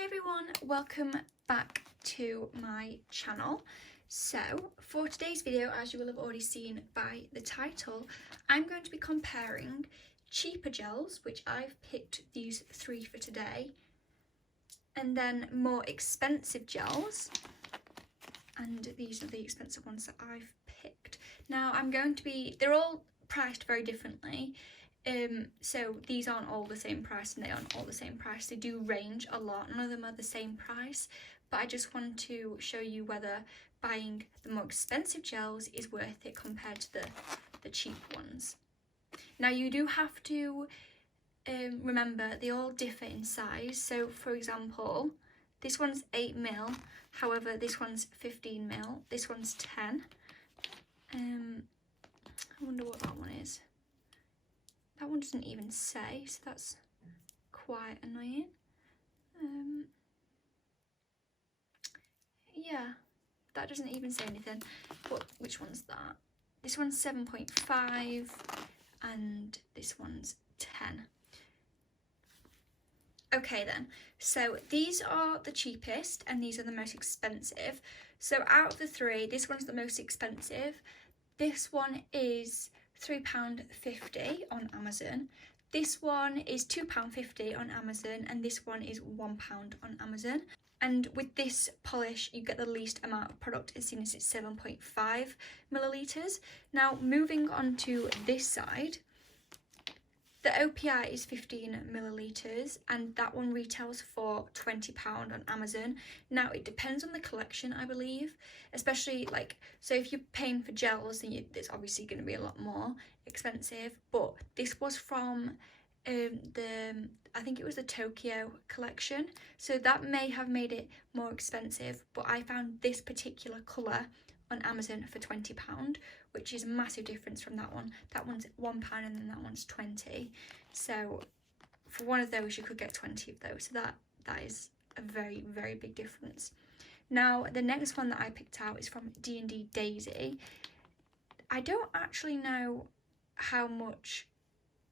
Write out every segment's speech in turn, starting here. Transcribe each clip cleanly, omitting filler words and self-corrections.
Hi everyone, welcome back to my channel. So for today's video, as you will have already seen by the title, I'm going to be comparing cheaper gels, which I've picked these three for today, and then more expensive gels, and these are the expensive ones that I've picked. Now they're all priced very differently. So these aren't all the same price and they aren't all the same price. They do range a lot. None of them are the same price, but I just want to show you whether buying the more expensive gels is worth it compared to the cheap ones. Now you do have to remember they all differ in size. So for example, this one's 8ml, however this one's 15ml, this one's 10. I wonder what that one is. That one doesn't even say, so that's quite annoying. Yeah, that doesn't even say anything. But which one's that? This one's 7.5 and this one's 10. Okay then, so these are the cheapest and these are the most expensive. So out of the three, this one's the most expensive. This one is £3.50 on Amazon. This one is £2.50 on Amazon, and this one is £1 on Amazon. And with this polish, you get the least amount of product, as soon as it's 7.5 millilitres. Now, moving on to this side, the OPI is 15 millilitres, and that one retails for £20 on Amazon. Now, it depends on the collection, I believe, especially so if you're paying for gels, then it's obviously going to be a lot more expensive. But this was from I think it was the Tokyo collection, so that may have made it more expensive, but I found this particular colour on Amazon for £20, which is a massive difference from that one. That one's £1 and then that one's 20. So for one of those you could get 20 of those. So that is a very, very big difference. Now the next one that I picked out is from D&D Daisy. I don't actually know how much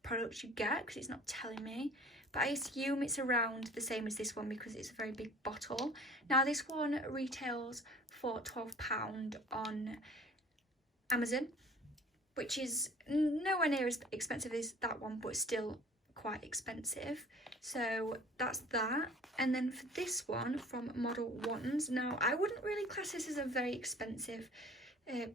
product you get because it's not telling me, but I assume it's around the same as this one because it's a very big bottle. Now this one retails for £12 on Amazon, which is nowhere near as expensive as that one, but still quite expensive. So that's that. And then for this one from Model Ones, now I wouldn't really class this as a very expensive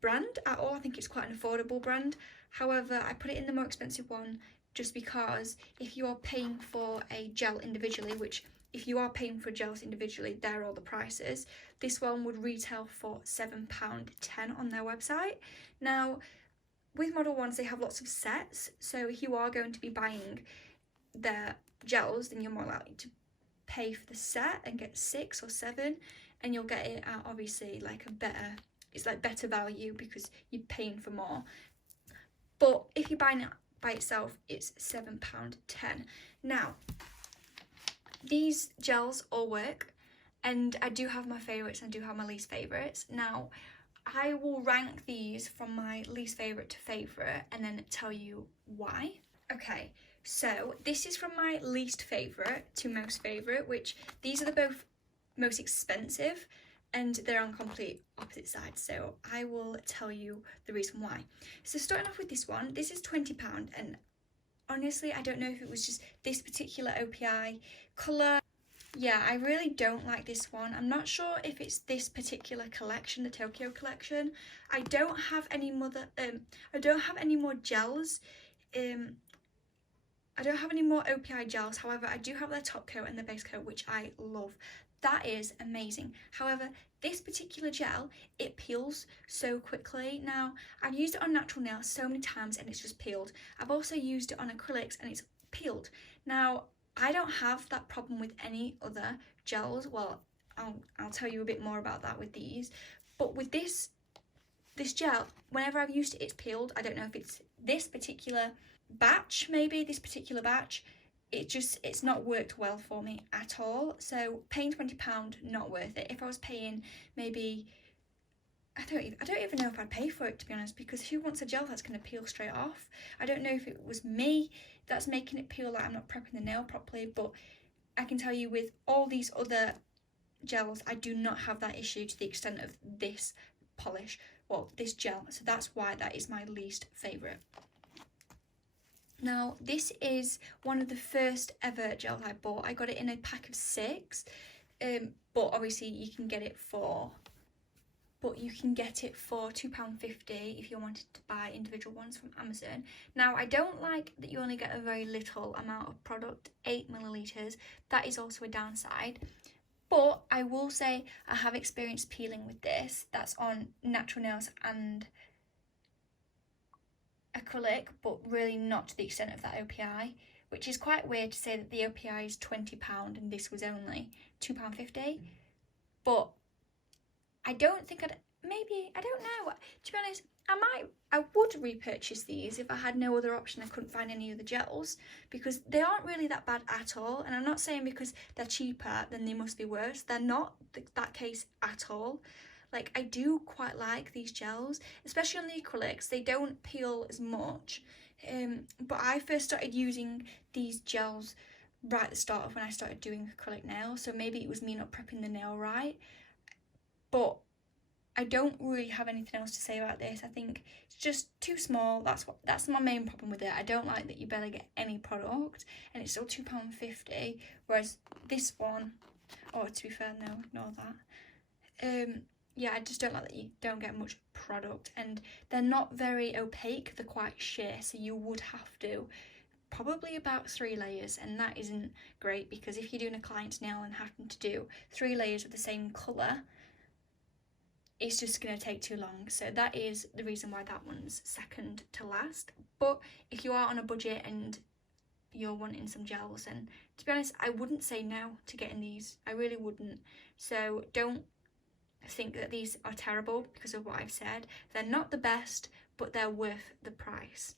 brand at all. I think it's quite an affordable brand. However, I put it in the more expensive one just because if you are paying for a gel individually, which if you are paying for gels individually, they're all the prices. This one would retail for £7.10 on their website. Now, with Model Ones, they have lots of sets. So if you are going to be buying their gels, then you're more likely to pay for the set and get 6 or 7. And you'll get it at obviously it's better value because you're paying for more. But if you're buying it by itself, it's £7.10. Now, these gels all work, and I do have my favourites and I do have my least favourites. Now, I will rank these from my least favourite to favourite and then tell you why. Okay, so this is from my least favourite to most favourite, which these are the both most expensive and they're on complete opposite sides, so I will tell you the reason why. So starting off with this one, this is £20, and honestly, I don't know if it was just this particular OPI colour. Yeah, I really don't like this one. I'm not sure if it's this particular collection, the Tokyo collection. I don't have any more gels. I don't have any more OPI gels. However, I do have their top coat and their base coat, which I love. That is amazing. However, this particular gel, it peels so quickly. Now, I've used it on natural nails so many times and it's just peeled. I've also used it on acrylics and it's peeled. Now, I don't have that problem with any other gels. Well, I'll tell you a bit more about that with these. But with this gel, whenever I've used it, it's peeled. I don't know if it's this particular batch, it's not worked well for me at all. So paying £20, not worth it. If I was paying maybe, I don't even know if I'd pay for it, to be honest, because who wants a gel that's going to peel straight off? I don't know if it was me that's making it peel, like I'm not prepping the nail properly, but I can tell you with all these other gels, I do not have that issue to the extent of this polish, well, this gel. So that's why that is my least favourite. Now, this is one of the first ever gels I bought. I got it in a pack of 6, but obviously you can get it for £2.50 if you wanted to buy individual ones from Amazon. Now, I don't like that you only get a very little amount of product, 8 millilitres. That is also a downside. But I will say I have experienced peeling with this. That's on natural nails and acrylic, but really not to the extent of that OPI, which is quite weird to say that the OPI is £20 and this was only £2.50. But I don't think I don't know. To be honest, I would repurchase these if I had no other option. I couldn't find any other gels, because they aren't really that bad at all. And I'm not saying because they're cheaper then they must be worse. They're not that case at all. Like, I do quite like these gels, especially on the acrylics. They don't peel as much. But I first started using these gels right at the start of when I started doing acrylic nails. So maybe it was me not prepping the nail right. But I don't really have anything else to say about this. I think it's just too small. That's my main problem with it. I don't like that you barely get any product, and it's still £2.50. Whereas this one, oh, to be fair, no, ignore that. Yeah, I just don't like that you don't get much product, and they're not very opaque. They're quite sheer, so you would have to probably about 3 layers, and that isn't great, because if you're doing a client's nail and having to do 3 layers of the same colour, it's just going to take too long. So that is the reason why that one's second to last. But if you are on a budget and you're wanting some gels, and to be honest, I wouldn't say no to getting these. I really wouldn't. So don't think that these are terrible because of what I've said. They're not the best, but they're worth the price.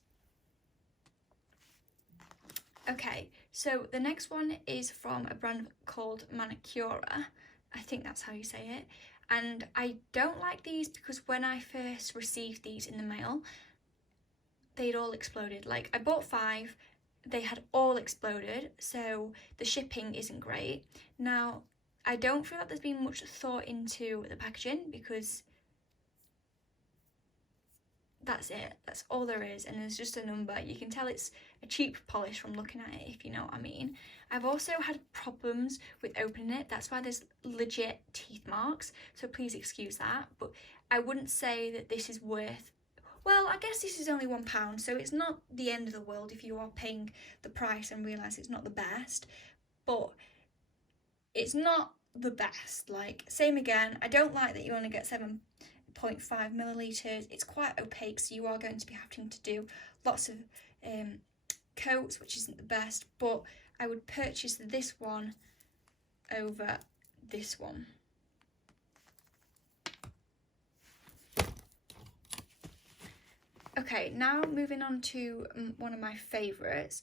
Okay, so the next one is from a brand called Manicura. I think that's how you say it. And I don't like these because when I first received these in the mail, they'd all exploded. Like, I bought 5, they had all exploded, so the shipping isn't great. Now, I don't feel like there's been much thought into the packaging, because that's it. That's all there is, and there's just a number. You can tell it's a cheap polish from looking at it, if you know what I mean. I've also had problems with opening it. That's why there's legit teeth marks, so please excuse that. But I wouldn't say that this is worth, well, I guess this is only £1, so it's not the end of the world if you are paying the price and realise it's not the best. But it's not the best. Like, same again, I don't like that you only get 7.5 millilitres. It's quite opaque, so you are going to be having to do lots of coats, which isn't the best, but I would purchase this one over this one. Okay, now moving on to one of my favourites.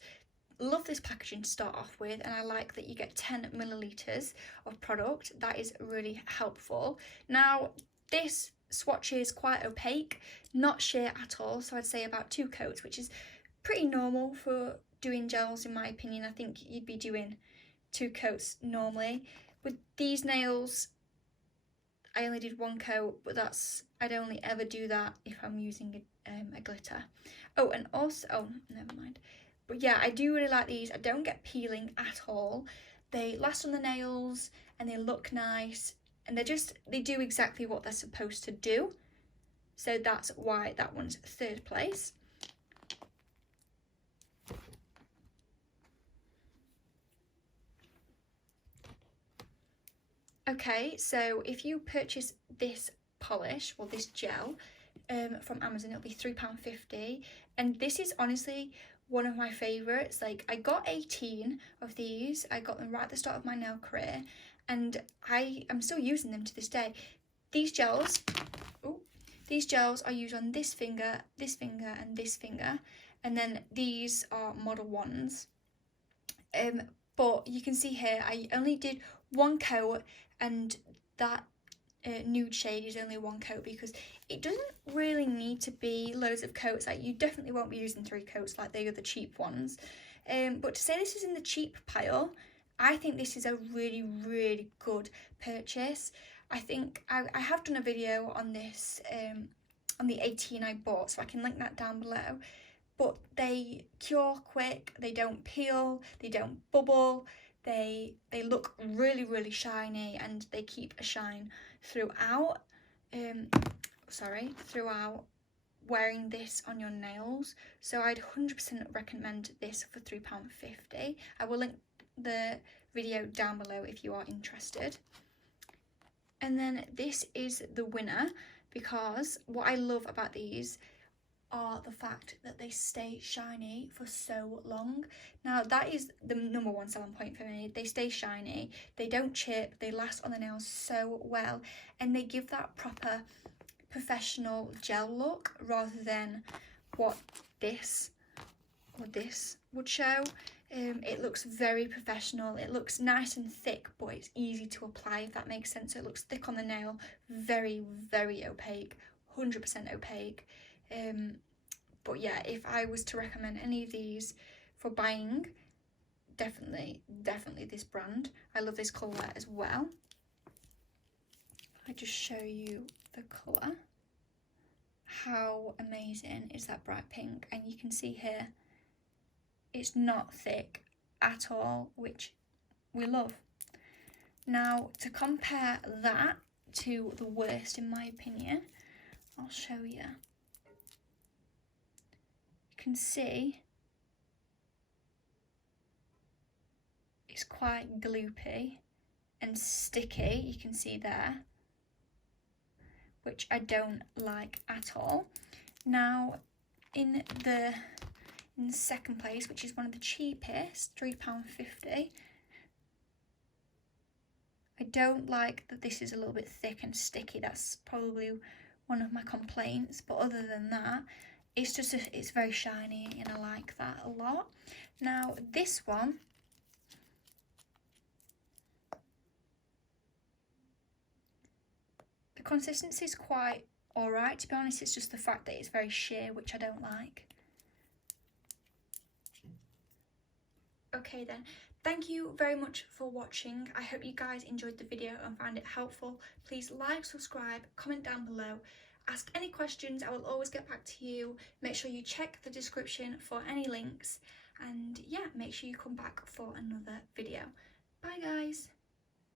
Love this packaging to start off with, and I like that you get 10 millilitres of product. That is really helpful. Now, this swatch is quite opaque, not sheer at all, so I'd say about 2 coats, which is pretty normal for doing gels, in my opinion. I think you'd be doing 2 coats normally. With these nails, I only did 1 coat, but I'd only ever do that if I'm using a glitter. Oh, and also, oh, never mind. But yeah, I do really like these. I don't get peeling at all. They last on the nails and they look nice, and they do exactly what they're supposed to do. So that's why that one's 3rd place. Okay, so if you purchase this polish, or this gel, from Amazon, it'll be £3.50, and this is honestly one of my favourites. Like, I got 18 of these. I got them right at the start of my nail career, and I'm still using them to this day. These gels are used on this finger, and this finger, and then these are model ones. But you can see here, I only did 1 coat, and that nude shade is only 1 coat, because it doesn't really need to be loads of coats. Like, you definitely won't be using 3 coats like the other cheap ones. But to say this is in the cheap pile, I think this is a really, really good purchase. I think I have done a video on this, on the 18 I bought, so I can link that down below. But they cure quick, they don't peel, they don't bubble, they look really, really shiny, and they keep a shine throughout. Throughout wearing this on your nails. So I'd 100% recommend this for £3.50. I will link the video down below if you are interested. And then this is the winner, because what I love about these are the fact that they stay shiny for so long. Now that is the number one selling point for me. They stay shiny, they don't chip, they last on the nails so well, and they give that proper professional gel look rather than what this or this would show. It looks very professional, it looks nice and thick, but it's easy to apply, if that makes sense. So it looks thick on the nail, very, very opaque, 100% opaque. But yeah, if I was to recommend any of these for buying, definitely this brand. I love this colour as well. I just show you the colour. How amazing is that bright pink? And you can see here, it's not thick at all, which we love. Now, to compare that to the worst, in my opinion, I'll show you. You can see it's quite gloopy and sticky, you can see there, which I don't like at all. Now, in the second place, which is one of the cheapest, £3.50, I don't like that this is a little bit thick and sticky. That's probably one of my complaints, but other than that, it's just it's very shiny, and I like that a lot. Now this one, the consistency is quite alright, to be honest. It's just the fact that it's very sheer, which I don't like. Okay then, thank you very much for watching. I hope you guys enjoyed the video and found it helpful. Please like, subscribe, comment down below, ask any questions. I will always get back to you. Make sure you check the description for any links, and yeah, make sure you come back for another video. Bye guys.